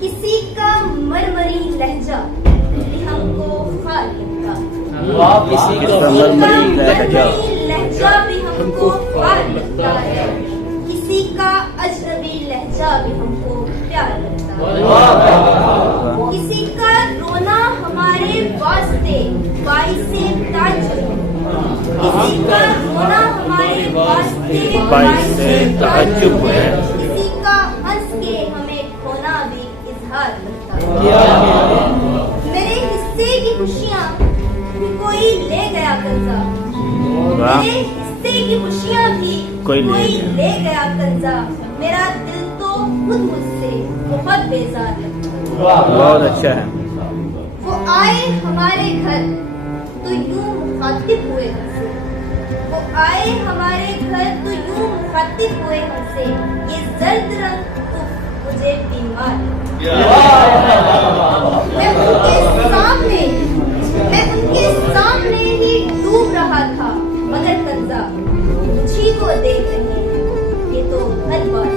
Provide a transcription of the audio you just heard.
کسی کا مرمری لہجہ بھی ہم کو خوار لگتا ہے، کسی کا مرمری لہجہ بھی ہم کو خوار لگتا ہے، کسی کا اجنبی لہجہ بھی ہم کو پیار لگتا ہے، کسی کا رونا ہمارے واسطے باعث تعجب، کسی کا رونا ہمارے واسطے باعث تعجب ہے، کسی کا ہنس کے ہمیں کھونا بھی اظہار لگتا ہے۔ میرے حصے کی خوشیاں کوئی لے گیا کنزا، میرے حصے کی خوشیاں بھی کوئی لے گیا کنزا، میرا دل تو خود مجھ سے بہت بیزار لگتا ہے۔ بہت اچھا ہے۔ وہ آئے ہمارے گھر تو یوں مخاطب ہوئے ہم سے، وہ آئے ہمارے گھر تو یوں مخاطب ہوئے ہم سے، یہ زرد رنگ تو مجھے بیمار میں ان کے سامنے ہی ڈوب رہا تھا، مگر کنزا مجھی کو دیکھ رہے ہیں یہ تو ہر بات